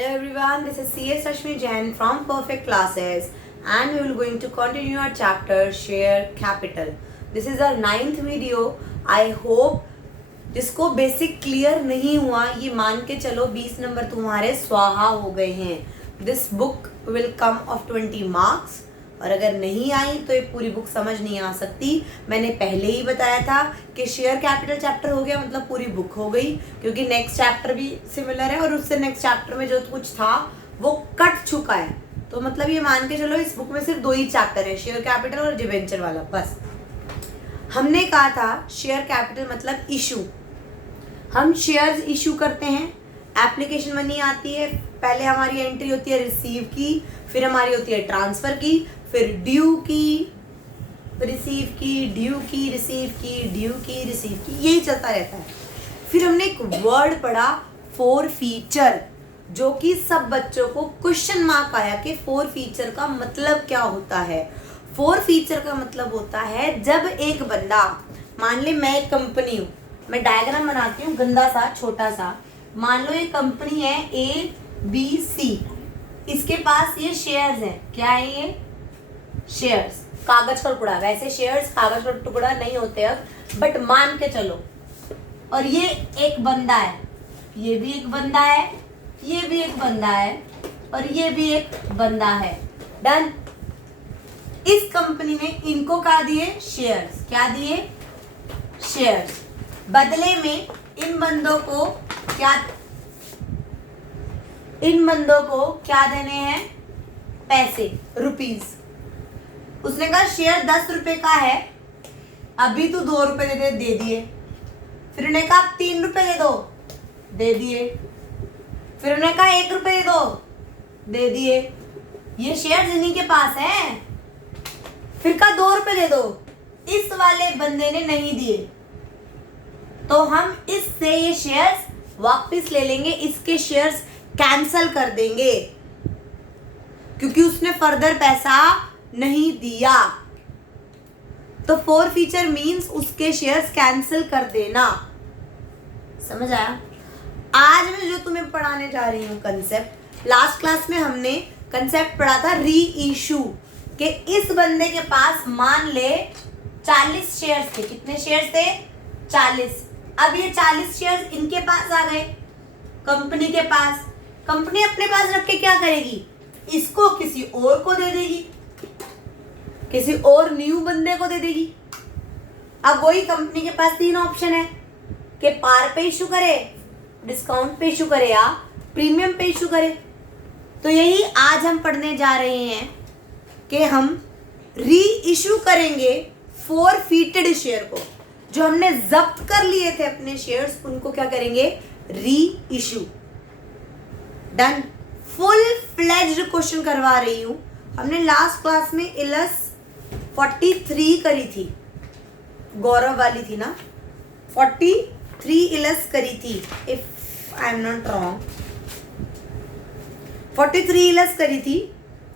Hello everyone, this is CS Rashmi Jain from Perfect Classes and we will going to continue our chapter Share Capital. This is our 9th video. I hope जिसको basic clear नहीं हुआ ये मान के चलो 20 number तुम्हारे स्वाहा हो गए हैं. This book will come of 20 marks और अगर नहीं आई तो ये पूरी बुक समझ नहीं आ सकती. मैंने पहले ही बताया था कि शेयर कैपिटल चैप्टर हो गया मतलब पूरी बुक हो गई, क्योंकि नेक्स्ट चैप्टर भी सिमिलर है और उससे नेक्स्ट चैप्टर में जो कुछ था वो कट चुका है. तो मतलब ये मान के चलो इस बुक में सिर्फ 2 ही चैप्टर है, शेयर कैपिटल और डिबेंचर वाला. बस हमने कहा था शेयर कैपिटल मतलब इशू. हम शेयर्स इशू करते हैं, एप्लीकेशन मनी आती है, पहले हमारी एंट्री होती है रिसीव की, फिर हमारी होती है ट्रांसफ़र की, फिर ड्यू की, रिसीव की, ड्यू की, रिसीव की, ड्यू की, रिसीव की, यही चलता रहता है. फिर हमने एक वर्ड पढ़ा फोर फीचर, जो कि सब बच्चों को क्वेश्चन मार्क आया कि फोर फीचर का मतलब क्या होता है. फोर फीचर का मतलब होता है जब एक बंदा, मान ले मैं एक कंपनी हूँ, मैं डायग्राम बनाती हूँ गंदा सा छोटा सा. मान लो ये कंपनी है ABC, इसके पास ये शेयर्स हैं. क्या है ये? शेयर्स, कागज का टुकड़ा. वैसे शेयर्स कागज का टुकड़ा नहीं होते अब, बट मान के चलो. और ये एक बंदा है, ये भी एक बंदा है, ये भी एक बंदा है और ये भी एक बंदा है. डन. इस कंपनी ने इनको क्या दिए? शेयर्स. क्या दिए? शेयर्स. बदले में इन बंदों को क्या देने हैं? पैसे, रुपीस. उसने कहा शेयर 10 रुपए का है, अभी तू 2 रुपए दे दिए. फिर उन्हें कहा 3 रुपए दे दो, दे दिए. फिर उन्हें कहा 1 रुपए दे दो, दे दिए. ये शेयर इन्हीं के पास है. फिर कहा 2 रुपए दे दो, इस वाले बंदे ने नहीं दिए, तो हम इससे ये शेयर्स वापस ले लेंगे, इसके शेयर्स कैंसल कर देंगे क्योंकि उसने फर्दर पैसा नहीं दिया. तो फोर फीचर मींस उसके शेयर्स कैंसिल कर देना. समझ आया? आज मैं जो तुम्हें पढ़ाने जा रही हूँ कंसेप्ट, लास्ट क्लास में हमने कंसेप्ट पढ़ा था री इशू, कि इस बंदे के पास मान ले 40 शेयर्स थे. कितने शेयर्स थे? 40. अब ये 40 शेयर्स इनके पास आ गए, कंपनी के पास. कंपनी अपने पास रख के क्या करेगी? इसको किसी और को दे देगी, किसी और न्यू बंदे को दे देगी. अब वही कंपनी के पास 3 ऑप्शन है कि पार पे इशू करे, डिस्काउंट पे इशू करे या प्रीमियम पे इशू करे. तो यही आज हम पढ़ने जा रहे हैं कि हम री इशू करेंगे फोरफीटेड शेयर को. जो हमने जब्त कर लिए थे अपने शेयर्स, उनको क्या करेंगे? री issue. Done. Full fledged question करवा रही हूं. हमने लास्ट क्लास में इलस 43 करी थी, गौरव वाली थी ना, 43 इलस करी थी if I am not wrong. 43 Ilus करी थी.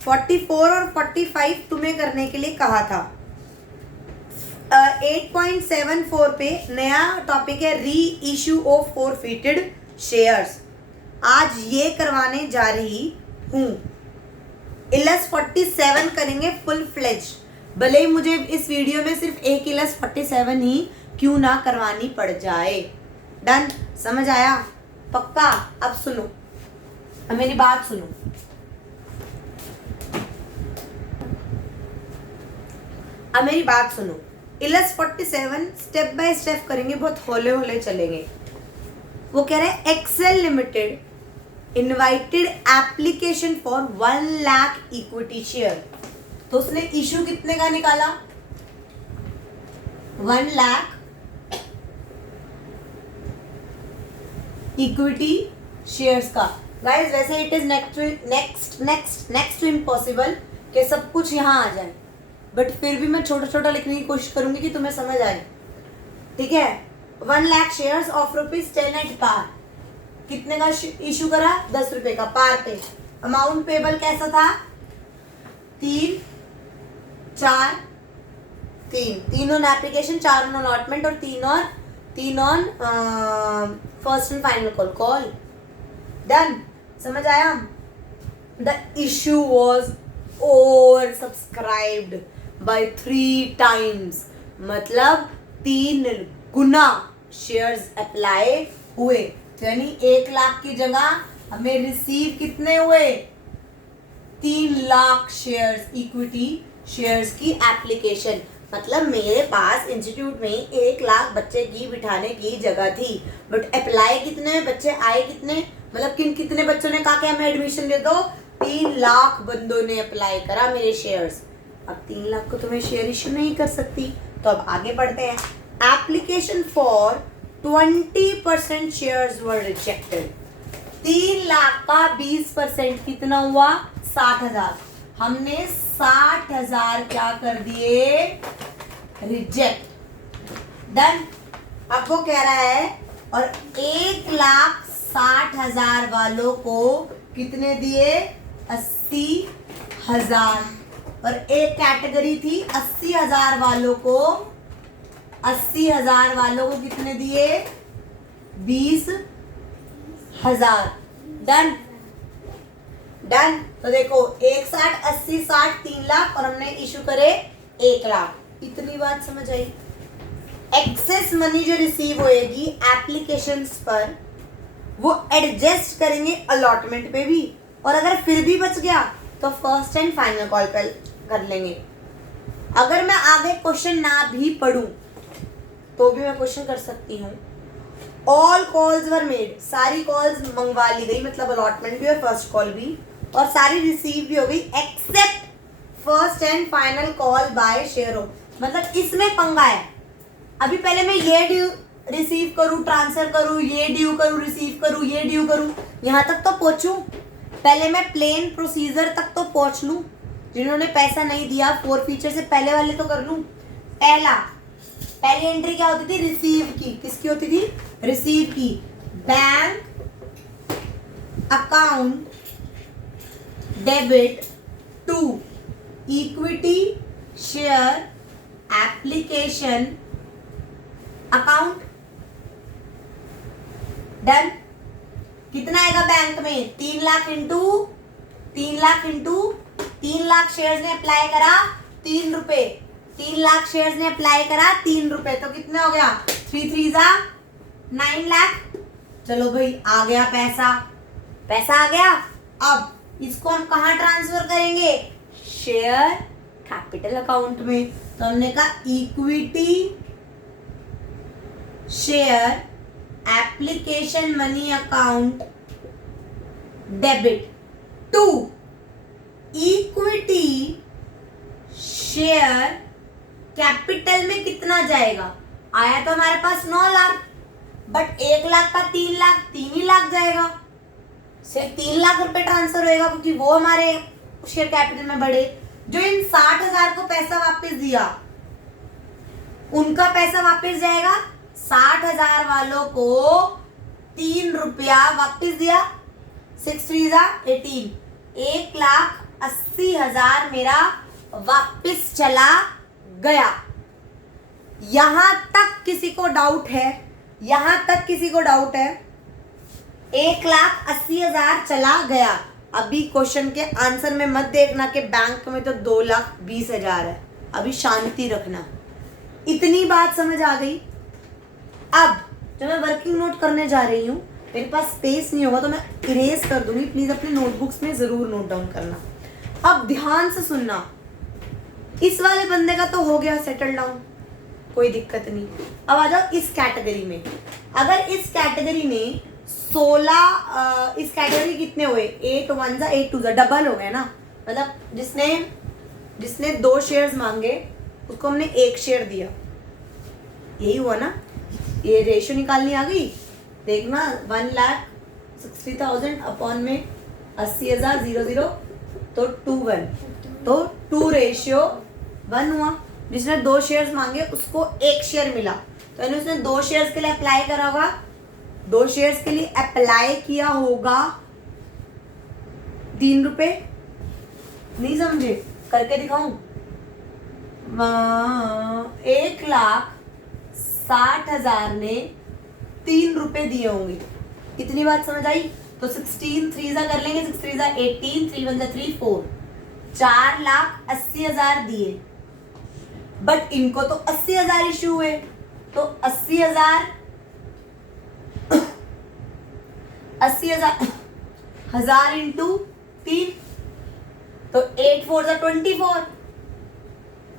44 और 45 तुम्हें करने के लिए कहा था. 8.74 पे नया टॉपिक है री इशू ऑफ फोरफीटेड शेयर्स. आज ये करवाने जा रही हूँ. इलस 47 करेंगे फुल फ्लेज, भले ही मुझे इस वीडियो में सिर्फ एक इलस 47 ही क्यों ना करवानी पड़ जाए. डन. समझ आया? पक्का? अब सुनो, अब मेरी बात सुनो. अब मेरी बात सुनो. इलस 47 स्टेप बाय स्टेप करेंगे, बहुत होले होले चलेंगे. वो कह रहे हैं Excel limited invited application for 1 lakh equity share. तो उसने इशू कितने का निकाला? 1 लाख इक्विटी शेयर्स का. गाइस वैसे it is next to impossible कि सब कुछ यहाँ आ जाए, बट फिर भी मैं छोटा छोटा लिखने की कोशिश करूंगी कि तुम्हें समझ आए. ठीक है? 1 lakh shares of ₹10 at par. कितने का इशू करा? 10 रुपए का पार पे. अमाउंट पेबल कैसा था? 3, 4, 3 ऑन एप्लीकेशन, 4 ऑन अलॉटमेंट और 3 on first and final call. Done. समझ आया? The issue was over subscribed by 3 times, मतलब 3 गुना शेयर्स अप्लाई हुए। तो यानी 1 लाख की जगह हमें रिसीव कितने हुए? 3 लाख शेयर्स, इक्विटी शेयर्स की एप्लीकेशन। मतलब मेरे पास इंस्टीट्यूट में 1 लाख बच्चे की बिठाने की जगह थी, बट अप्लाई कितने बच्चे आए? कितने, मतलब कितने बच्चों ने कहा कि हमें एडमिशन दे दो? 3 लाख बंदों ने अप्लाई करा मेरे शेयर्स। अब 3 लाख को तो मैं शेयर इश्यू नहीं कर सकती, तो अब आगे बढ़ते हैं। Application for 20% shares were rejected. 3 lakh का 20% कितना हुआ? 60,000। हमने 60,000 क्या कर दिए? रिजेक्ट। डन। अब वो कह रहा है और 1,60,000 वालों को कितने दिए? 80,000। और एक कैटेगरी थी 80,000 वालों को, 80,000 वालों को कितने दिए? 20,000। डन। डन। तो देखो 1, 60, 80, 60, 3 लाख और हमने इशू करे 1 लाख। इतनी बात समझ आई? एक्सेस मनी जो रिसीव होएगी एप्लीकेशंस पर, वो एडजस्ट करेंगे अलॉटमेंट पे भी, और अगर फिर भी बच गया तो फर्स्ट एंड फाइनल कॉल पे कर लेंगे। अगर मैं आगे क्वेश्चन ना भी पढ़ूं तो भी मैं क्वेश्चन कर सकती हूँ। ऑल कॉल्स वर मेड, सारी कॉल्स मंगवा ली गई, मतलब अलॉटमेंट भी और फर्स्ट कॉल भी, और सारी रिसीव भी हो गई, except first and final call by share हो। मतलब इसमें पंगा है। अभी पहले मैं ये ड्यू रिसीव करूं, ट्रांसफर करूं, ये ड्यू करूं, रिसीव करूं, ये ड्यू करूं, यहां तक तो पहुंचूं। पहले मैं प्लेन प्रोसीजर तक तो पहुंच लूं। जिन्होंने पैसा नहीं दिया 4 फीचर से पहले वाले तो कर लूं। पहली एंट्री क्या होती थी? रिसीव की। किसकी होती थी? रिसीव की। Bank account debit to equity share application account. Done. कितना आएगा बैंक में? 3 lakh into 3 lakh into 3 lakh shares ने अप्लाई करा 3 रुपए, 3 लाख शेयर्स ने अप्लाई करा 3 रुपए, तो कितना हो गया? 3 3 9 लाख। चलो भाई आ गया पैसा, पैसा आ गया। अब इसको हम कहाँ ट्रांसफर करेंगे? शेयर कैपिटल अकाउंट में। तो हमने कहा equity share application money account debit to equity share capital में कितना जाएगा? आया तो हमारे पास 9 लाख, बट 1 लाख का 3 लाख, 3 ही लाख जाएगा। सिर्फ 3 लाख रुपए ट्रांसफर होएगा, क्योंकि वो हमारे शेयर कैपिटल में बढ़े। जो इन 60,000 को पैसा वापस दिया, उनका पैसा वापस जाएगा। 60,000 वालों को 3 रुपया वापस दिया, 6 3 18, 1,80,000 मेरा वापस चला गया। यहां तक किसी को डाउट है? यहां तक किसी को डाउट है? 1,80,000 चला गया। अभी क्वेश्चन के आंसर में मत देखना कि बैंक में तो 2,20,000 है। अभी शांति रखना। इतनी बात समझ आ गई? अब जब मैं वर्किंग नोट करने जा रही हूँ, मेरे पास स्पेस नहीं होगा तो मैं इरेज कर दूंगी। प्लीज अपने नोटबुक्स में जरूर नोट डाउन करना। अब ध्यान से सुनना। इस वाले बंदे का तो हो गया सेटल डाउन, कोई दिक्कत नहीं। अब आ जाओ इस कैटेगरी में। अगर इस कैटेगरी में 16 इस कैटेगरी कितने हुए? 8 1 8 2 डबल हो गए ना। मतलब जिसने 2 शेयर्स मांगे उसको हमने 1 शेयर दिया, यही हुआ ना। ये रेशियो निकालनी आ गई, देखना। 1,60,000 अपॉन में 80,000 0 तो 2 1, तो 2:1 हुआ। जिसने 2 शेयर्स मांगे उसको 1 शेयर मिला, तो यानी उसने 2 शेयर्स के लिए अप्लाई करा होगा। 2 शेयर्स के लिए अप्लाई किया होगा 3 रुपए। नहीं समझे? करके दिखाऊं? 1,60,000 ने 3 रुपए दिए होंगे। इतनी बात समझ आई? तो तो 16 थ्री जा कर लेंगे, 6 3 जा 18, 3 1 जा 3 4, 4,80,000 दिए। बट इनको तो 80,000 इशू हुए, तो 80,000 1000 इंटू 3, तो 8 4 जा 24,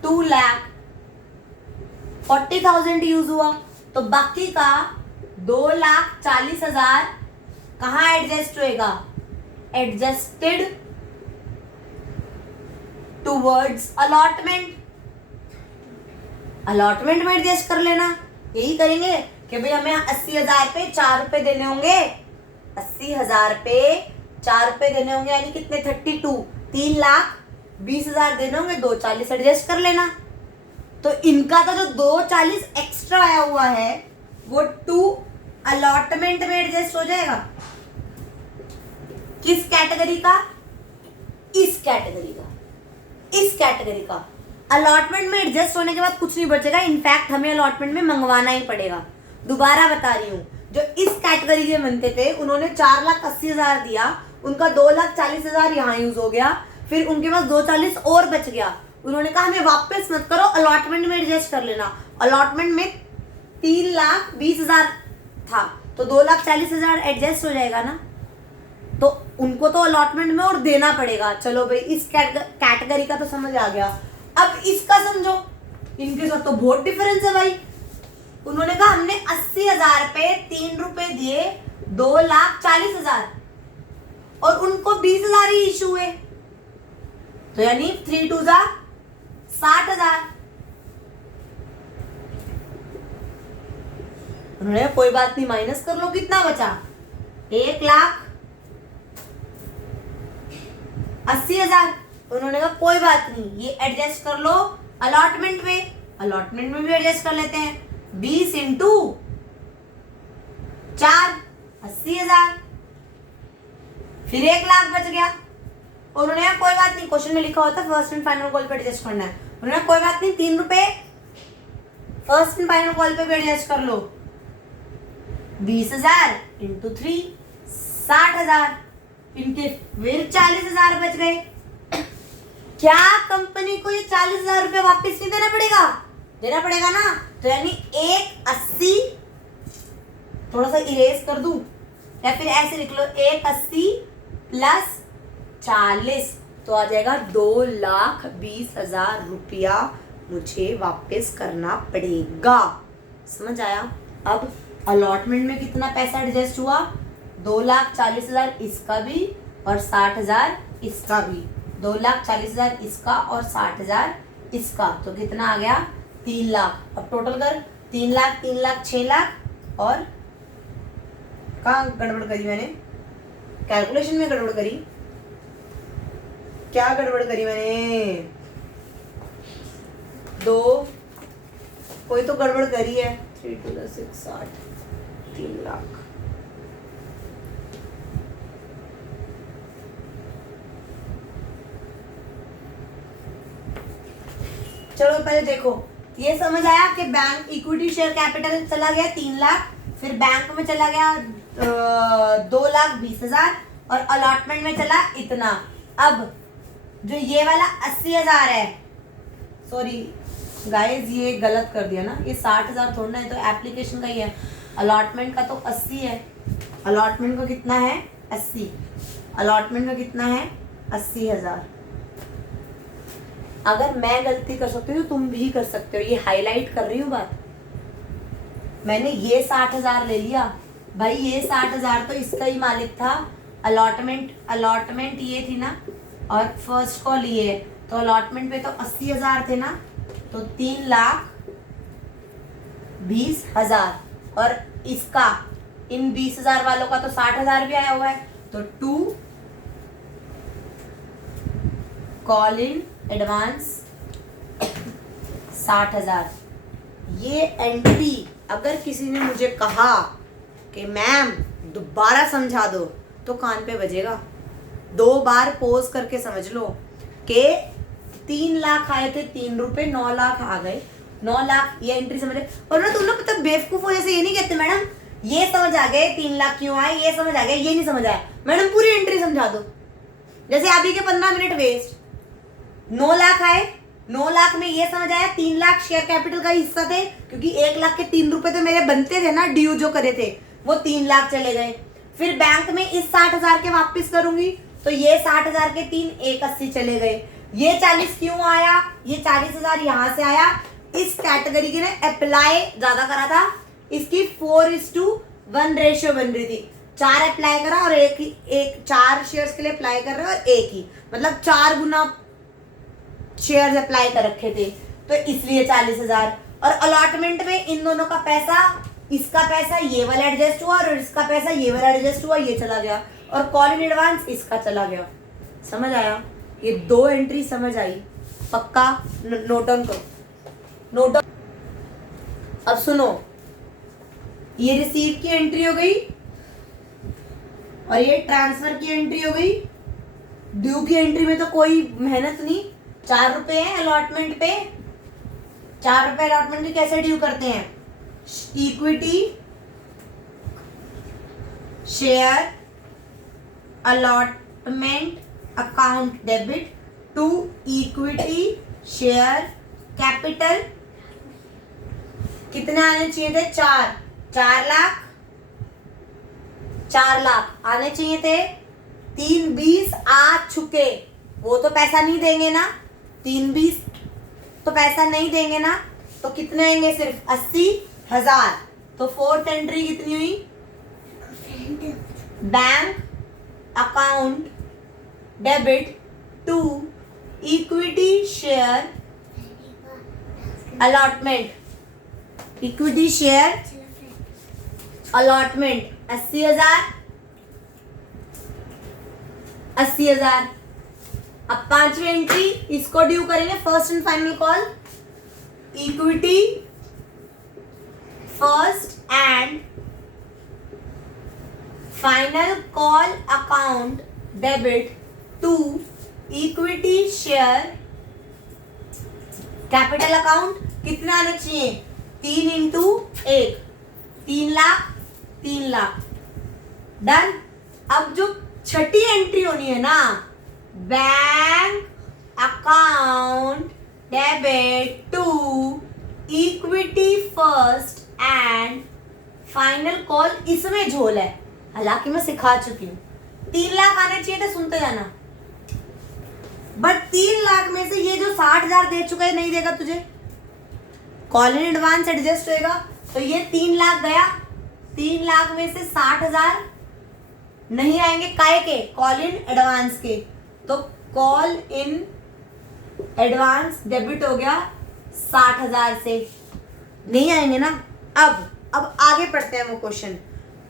2,40,000 यूज हुआ। तो बाकी का 2,40,000 कहाँ एडजस्ट होएगा? Adjusted towards allotment. अलॉटमेंट में एडजस्ट कर लेना। यही करेंगे कि भाई हमें 80,000 पे 4 रुपए देने होंगे, 80,000 पे 4 रुपए देने होंगे, यानी कितने? 32, 3,20,000 देने होंगे, 2,40 एडजस्ट कर लेना। तो इनका तो जो 2,40 एक्स्ट्रा आया हुआ है वो टू अलॉटमेंट में एडजस्ट हो जाएगा। किस कैटेगरी का? इस कैटेगरी का, इस कैटेगरी का। अलॉटमेंट में एडजस्ट होने के बाद कुछ नहीं बचेगा, इनफैक्ट हमें अलॉटमेंट में मंगवाना ही पड़ेगा। दोबारा बता रही हूँ, जो इस कैटेगरी के बनते थे उन्होंने 4,80,000 दिया, उनका 2,40,000 यहाँ यूज हो गया, फिर उनके पास 2,40 और बच गया। उन्होंने कहा हमें वापस मत करो, अलॉटमेंट में एडजस्ट कर लेना। अलॉटमेंट में 3,20,000 था, तो 2,40,000 एडजस्ट हो जाएगा ना। तो उनको तो अलॉटमेंट में और देना पड़ेगा। चलो भाई, इस कैटेगरी का तो समझ आ गया। अब इसका समझो, इनके साथ तो बहुत डिफरेंस है भाई। उन्होंने कहा हमने 80,000 पे 3 रुपए दिए, 2,40,000, और उनको 20,000 ही इशू हुए, तो यानी 3 2 जा 60,000। उन्होंने कोई बात नहीं, माइनस कर लो, कितना बचा? 1,80,000। उन्होंने कहा कोई बात नहीं, ये एडजस्ट कर लो अलॉटमेंट में। अलॉटमेंट में भी एडजस्ट कर लेते हैं। 20 इंटू 4, 80,000, फिर 1,00,000 बच गया। उन्होंने कहा कोई बात नहीं, क्वेश्चन में लिखा होता फर्स्ट एंड फाइनल कॉल पे एडजस्ट करना है। उन्होंने कहा कोई बात नहीं, 3 रुपए फर्स्ट एंड फाइनल कॉल पे भी एडजस्ट कर लो। 20,000 इंटू 3, 60,000, इनके फिर 40,000 बच गए। क्या कंपनी को ये 40,000 रुपए वापस नहीं देना पड़ेगा? देना पड़ेगा ना। तो यानी 1,80, थोड़ा सा इरेज कर दूं या फिर ऐसे लिख लो, 1,80 प्लस 40, तो आ जाएगा 2,20,000 रुपया मुझे वापस करना पड़ेगा। समझ आया? अब अलॉटमेंट में कितना पैसा एडजस्ट हुआ? 2,40,000 इसका भी और 60,000 इसका भी। 2,40,000 इसका और 60,000 इसका, तो कितना आ गया? 3,00,000। अब टोटल कर, 3,00,000 3,00,000 6,00,000। और कहाँ गड़बड़ करी मैंने? कैलकुलेशन में गड़बड़ करी। क्या गड़बड़ करी मैंने? कोई तो गड़बड़ करी है। 3 2 6 8, 3,00,000। चलो पहले देखो, ये समझ आया कि बैंक इक्विटी शेयर कैपिटल चला गया 3,00,000, फिर बैंक में चला गया 2,20,000 और अलॉटमेंट में चला इतना। अब जो ये वाला 80,000 है, सॉरी गाइस ये गलत कर दिया ना, ये 60,000 थोड़ा है, तो एप्लीकेशन का ही है। अलॉटमेंट का तो 80 है। अलॉटमेंट का कितना है? 80। अलॉटमेंट का कितना है? 80,000। अगर मैं गलती कर सकती हूँ तो तुम भी कर सकते हो, ये हाईलाइट कर रही हूँ बात। मैंने ये 60,000 ले लिया भाई, ये 60,000 तो इसका ही मालिक था। अलॉटमेंट ये थी ना, और फर्स्ट कॉल ये है, तो अलॉटमेंट पे तो 80,000 थे ना, तो 3,20,000, और इसका इन 20,000 वालों का तो 60,000 भी आया हुआ है, तो 2 कॉल इन एडवांस 60,000। ये एंट्री अगर किसी ने मुझे कहा कि मैम दोबारा समझा दो, तो कान पे बजेगा। 2 बार पोज करके समझ लो कि 3,00,000 आए थे, 3 रुपए 9,00,000 आ गए। 9,00,000 ये एंट्री समझ रहे। और ना तुम लोग मतलब बेवकूफ हो जैसे ये नहीं कहते मैडम ये समझ आ गए 3,00,000 क्यों आए, ये समझ आ गया, ये नहीं समझ आया। मैडम पूरी एंट्री समझा दो। जैसे अभी के 15 मिनट वेस्ट, 9 लाख आए, 9 लाख में ये समझ आया 3 लाख शेयर कैपिटल का हिस्सा थे, क्योंकि 1 लाख के 3 रुपए तो मेरे बनते थे ना, ड्यू जो करे थे, वो 3 लाख चले गए। फिर बैंक में इस 60,000 के वापस करूंगी, तो ये 60,000 के 3 180 चले गए। ये 40 क्यों आया, ये 40,000 यहां से आया, इस कैटेगरी के ने अप्लाई ज्यादा करा था, इसकी 4:1 रेशियो बन रही थी। 4 अप्लाई करा और एक 4 शेयर्स के लिए अप्लाई कर रहे हो और एक ही, मतलब 4 गुना शेयर्स अप्लाई कर रखे थे, तो इसलिए 40,000। और अलॉटमेंट में इन दोनों का पैसा, इसका पैसा ये वाला एडजस्ट हुआ और इसका पैसा ये वाला एडजस्ट हुआ, ये चला गया, और कॉल इन एडवांस इसका चला गया। समझ आया? ये 2 एंट्री समझ आई? पक्का नोट डाउन करो, नोट डाउन। अब सुनो, ये रिसीव की एंट्री हो गई और ये ट्रांसफर की एंट्री हो गई। ड्यू की एंट्री में तो कोई मेहनत नहीं, 4 रुपए है अलॉटमेंट पे। 4 रुपए अलॉटमेंट के कैसे ड्यू करते हैं? Equity share allotment account debit to equity share capital. कितने आने चाहिए थे? 4 लाख, 4 लाख आने चाहिए थे। 320 आ चुके, वो तो पैसा नहीं देंगे ना, 320 तो पैसा नहीं देंगे ना, तो कितने आएंगे? सिर्फ 80,000। तो 4th एंट्री कितनी हुई? Bank account debit to equity share allotment, equity share allotment 80,000, 80,000। अब 5वीं एंट्री इसको ड्यू करेंगे, first and final call equity first and final call account debit to equity share capital account. कितना आना चाहिए? 3 × 1, 3 लाख, 3 लाख। डन। अब जो छठी एंट्री होनी है ना, bank account debit to equity first and final call, इसमें झोल है, हालांकि मैं सिखा चुकी हूँ। 3 लाख आने चाहिए थे, सुनते जाना। बट 3 लाख में से ये जो 60,000 दे चुका है नहीं देगा तुझे, कॉल इन एडवांस एडजस्ट होएगा, तो ये 3 लाख गया। 3 लाख में से 60,000 नहीं आएंगे, काय के? कॉल इन एडवांस के। तो कॉल इन एडवांस डेबिट हो गया 60,000 से, नहीं आएंगे ना। अब आगे पढ़ते हैं वो question.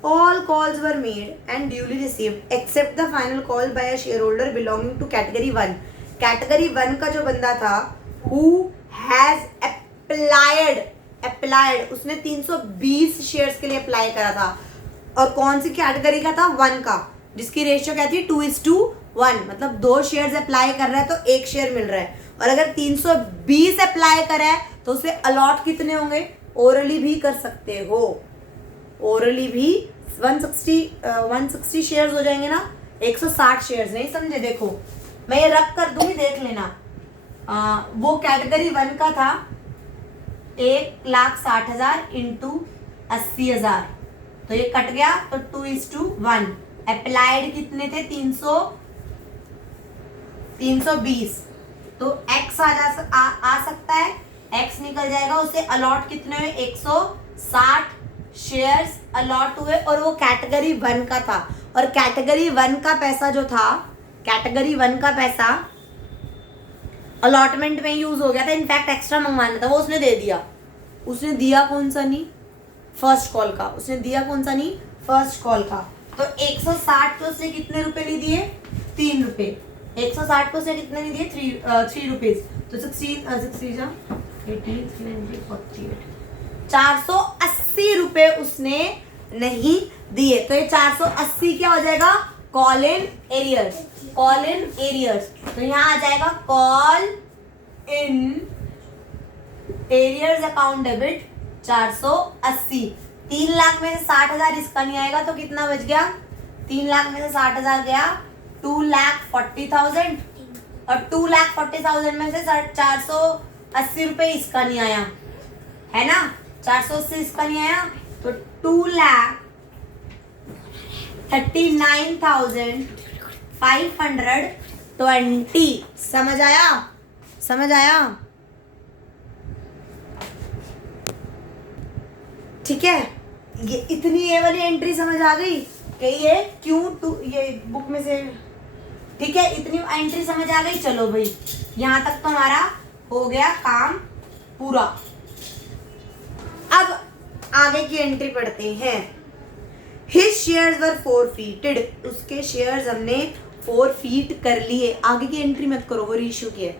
All calls were made and duly received except the final call by a shareholder belonging to category 1. Category 1 का जो बंदा था, who has applied, उसने 320 शेयर्स के लिए अप्लाई करा था, और कौन सी कैटेगरी का था? 1 का, जिसकी रेशियो क्या थी? 2:1, मतलब 2 शेयर्स अप्लाई कर रहा है तो 1 शेयर मिल रहा है। और अगर 320 अप्लाई करा है तो उसे अलॉट कितने होंगे? ओरली भी कर सकते हो, ओरली भी 160 शेयर्स हो जाएंगे ना, 160 शेयर्स। नहीं समझे? देखो मैं ये रख कर दूंगी, देख लेना। वो कैटेगरी 1 का था 1,60,000 इंटू 80,000, तो ये कट गया, तो 2:1। अप्लाइड कितने थे? 320, तो x आ सकता है, x निकल जाएगा, उसे अलॉट कितने हुए? 160 शेयर्स अलॉट हुए, और वो कैटेगरी 1 का था। और कैटेगरी 1 का पैसा जो था, कैटेगरी 1 का पैसा अलॉटमेंट में यूज हो गया था, इनफैक्ट एक्स्ट्रा मंगवाना था, वो उसने दे दिया। उसने दिया कौन सा? नहीं फर्स्ट कॉल का, उसने दिया कौन सा? नहीं फर्स्ट कॉल का। तो 160 पे उसने कितने रुपए नहीं दिए? 3 रुपए। 160 पे उसने कितने नहीं दिए? 3 रुपीज। तो 480 रुपए उसने नहीं दिए, तो ये 480 क्या हो जाएगा? Call in arrears, call in arrears. तो यहाँ आ जाएगा call in arrears account debit 480। 3 lakh में से 60,000 इसका नहीं आएगा, तो कितना बच गया? 3 लाख में से 60,000 गया, 2,40,000, और 2,40,000 में से 480 रुपए इसका नहीं आया, है ना, 480 इसका नहीं आया, तो 2,39,520। समझ आया, समझ आया, ठीक है। ये इतनी ये वाली एंट्री समझ आ गई कि ये ये बुक में से, ठीक है, इतनी एंट्री समझ आ गई। चलो भाई, यहां तक तो हमारा हो गया काम पूरा। अब आगे की एंट्री पढ़ते हैं। His shares were forfeited, उसके शेयर्स हमने forfeit कर लिए। आगे की एंट्री मत करो, वो रीइश्यू की है।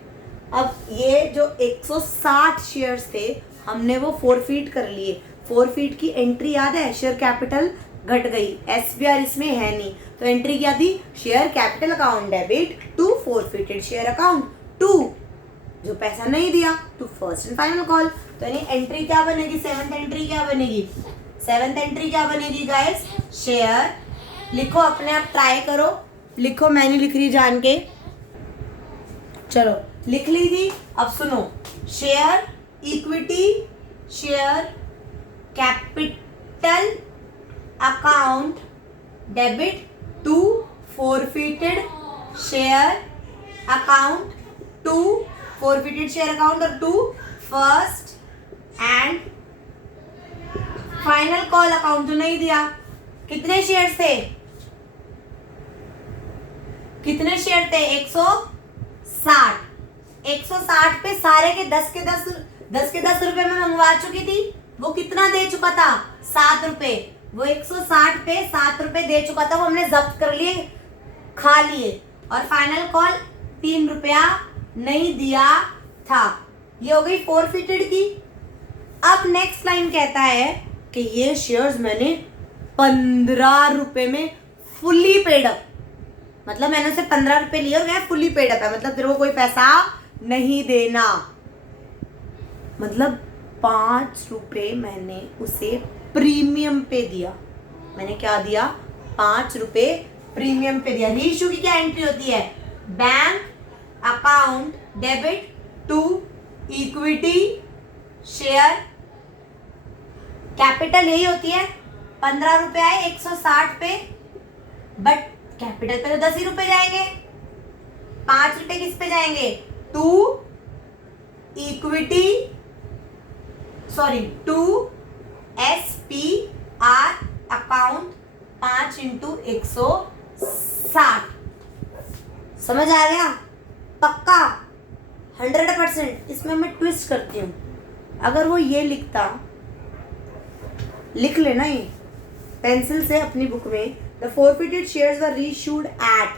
अब ये जो 160 शेयर्स थे हमने वो forfeit कर लिए। forfeit की एंट्री याद है, शेयर कैपिटल घट गई, SBR इसमें है नहीं, तो एंट्री क्या थी, share capital account debit to forfeited share account to जो पैसा नहीं दिया to first and final call. तो यानी एंट्री क्या बनेगी, सेवंथ एंट्री क्या बनेगी, सेवंथ एंट्री क्या बनेगी गाइस, शेयर। लिखो, अपने आप ट्राई करो, लिखो, मैं नहीं लिख रही जान के। चलो लिख ली थी, अब सुनो, share equity share capital account debit to forfeited share account to forfeited share account और to first and final call account. जो नहीं दिया, कितने शेयर थे, कितने शेयर थे, 160। 160 पे सारे के 10 के 10 रुपए में मंगवा चुकी थी। वो कितना दे चुका था, 7 रुपए। वो 160 पे 7 रुपए दे चुका था, वो हमने जब्त कर लिए, खा लिए। और फाइनल कॉल 3 रुपया नहीं दिया था। ये हो गई forfeited की। अब नेक्स्ट लाइन कहता है कि ये शेयर्स मैंने 15 रुपए में फुल्ली पेड अप, मतलब मैंने उसे 15 रुपए लिए और मैं फुल्ली पेड अप है, मतलब तेरे को कोई पैसा नहीं देना। मतलब 5 रुपए मैंने उसे प्रीमियम पे दिया। मैंने क्या दिया, 5 रुपए प्रीमियम पे दिया। रीइश्यू की क्या एंट्री होती है, bank account debit to equity share capital, यही होती है। 15 रुपए आए 160 पे, बट कैपिटल पे तो 10 ही रुपए जाएंगे। 5 रुपए किस पे जाएंगे, to equity, sorry to SPR account 5 × 160। समझ आ गया, पक्का 100%। इसमें मैं ट्विस्ट करती हूँ, अगर वो ये लिखता, लिख लेना ये पेंसिल से अपनी बुक में, the forfeited shares were reissued at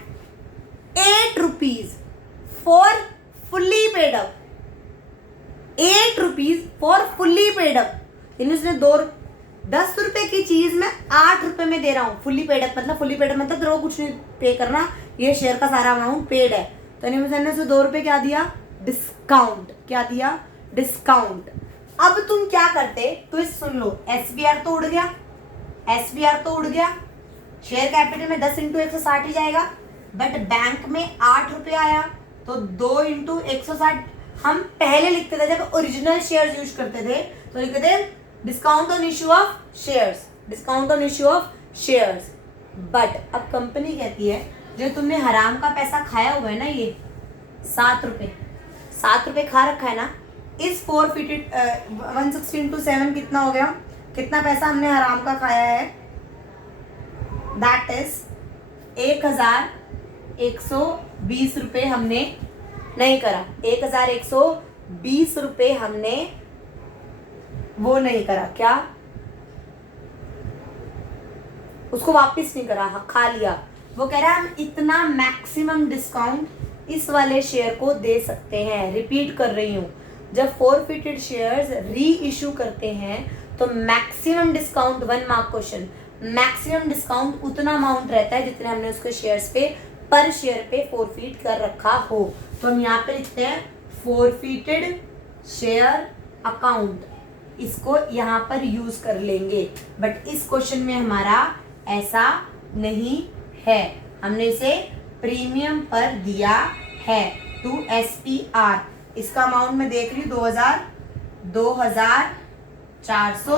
8 rupees for fully paid up। 8 rupees for fully paid up, यानी उसने 10 रुपए की चीज में 8 रुपए में दे रहा हूँ। फुल्ली पेड अप मतलब, फुल्ली पेड अप मतलब तेरे को कुछ नहीं पे करना, ये शेयर का सारा अमाउंट पेड है। तो मैंने उसे 2 रुपए क्या दिया, डिस्काउंट। क्या दिया, डिस्काउंट। अब तुम क्या करते, तो इस सुन लो, SBR तो उड़ गया, SBR तो उड़ गया, शेयर कैपिटल में 10 × 160 ही जाएगा, बट बैंक में 8 रुपए आया, तो 2 × 160 हम पहले लिखते थे जब ओरिजिनल शेयर्स यूज करते थे, तो लिखते थे discount on issue of shares, discount on issue of shares. But अब कंपनी कहती है जो तुमने हराम का पैसा खाया हुआ है ना, ये 7 रुपए खा रखा है ना, इस forfeited 160 × 7 कितना हो गया, कितना पैसा हमने हराम का खाया है, दैट इज 1120 रुपए हमने नहीं करा, 1120 रुपए हमने वो नहीं करा, क्या, उसको वापस नहीं करा, खा लिया। वो कह रहा है हम इतना मैक्सिमम डिस्काउंट इस वाले शेयर को दे सकते हैं। रिपीट कर रही हूँ, जब forfeited शेयर्स री इशू करते हैं तो maximum discount, 1 mark question, maximum discount उतना अमाउंट रहता है जितने हमने उसके शेयर्स पे पर शेयर पे forfeit कर रखा हो। तो हम यहाँ पे लिखते हैं forfeited शेयर अकाउंट, इसको यहाँ पर यूज कर लेंगे, बट इस क्वेश्चन में हमारा ऐसा नहीं है, हमने इसे प्रीमियम पर दिया है टू SPR। इसका अमाउंट मैं देख रही हूँ 2400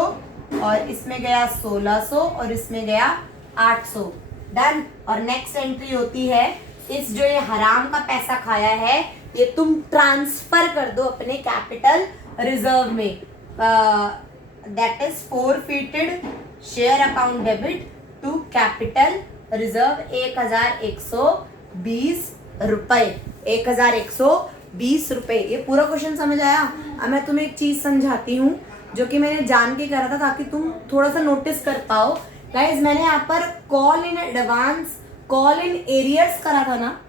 और इसमें गया 1600 और इसमें गया 800। डन। और नेक्स्ट एंट्री होती है, इस जो ये हराम का पैसा खाया है ये तुम ट्रांसफर कर दो अपने कैपिटल रिजर्व में। That is forfeited share account debit to capital reserve 1120 रुपए। 1120 रुपए। ये पूरा क्वेश्चन समझ आया? अब मैं तुम्हें एक चीज समझाती हूँ जो कि मैंने जान के करा था ताकि तुम थोड़ा सा नोटिस कर पाओ। गाइज मैंने यहाँ पर call in advance, call in arrears करा था ना,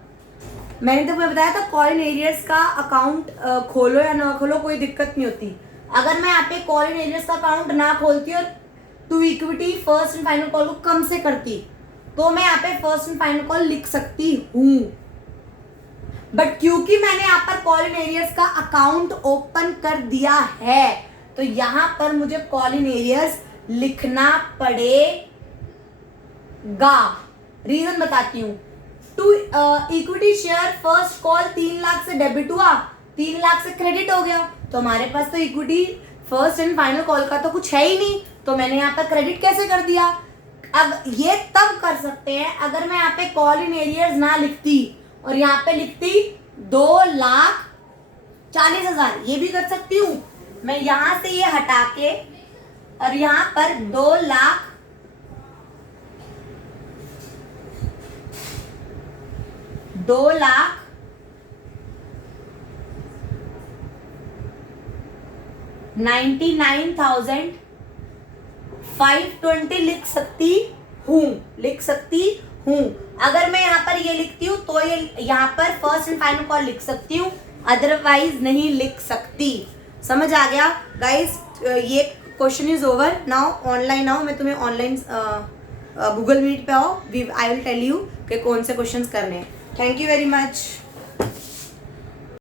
मैंने तुम्हें बताया था कॉल इन एरियर्स का अकाउंट खोलो या ना खोलो कोई दिक्कत नहीं होती। अगर मैं यहाँ पे कॉल इन एरियर्स का अकाउंट ना खोलती और to equity first and final call को कम से करती तो मैं यहाँ पे फर्स्ट एंड फाइनल कॉल लिख सकती हूँ, बट क्योंकि मैंने यहाँ पर कॉल इन एरियर्स का अकाउंट ओपन कर दिया है तो यहाँ पर मुझे कॉल इन एरियर्स लिखना पड़ेगा। रीजन बताती हूँ। To equity share first call 3 lakh से डेबिट हुआ, 3 लाख से क्रेडिट हो गया, तो हमारे पास तो equity first and final call का तो कुछ है ही नहीं, तो मैंने यहाँ पर क्रेडिट कैसे कर दिया। अब ये तब कर सकते हैं अगर मैं यहाँ पे कॉल इन एरियर्स ना लिखती और यहाँ पे लिखती 2,40,000, ये भी कर सकती हूँ। मैं यहां से ये हटा के और यहां पर 2,99,520 लिख सकती हूँ। अगर मैं यहाँ पर ये लिखती हूँ तो ये यहाँ पर फर्स्ट एंड फाइनल कॉल लिख सकती हूँ, अदरवाइज नहीं लिख सकती। समझ आ गया गाइस? ये question is over now. Online आओ, मैं तुम्हें ऑनलाइन गूगल मीट पे आओ, आई विल टेल यू कि कौन से क्वेश्चंस करने हैं। Thank you very much.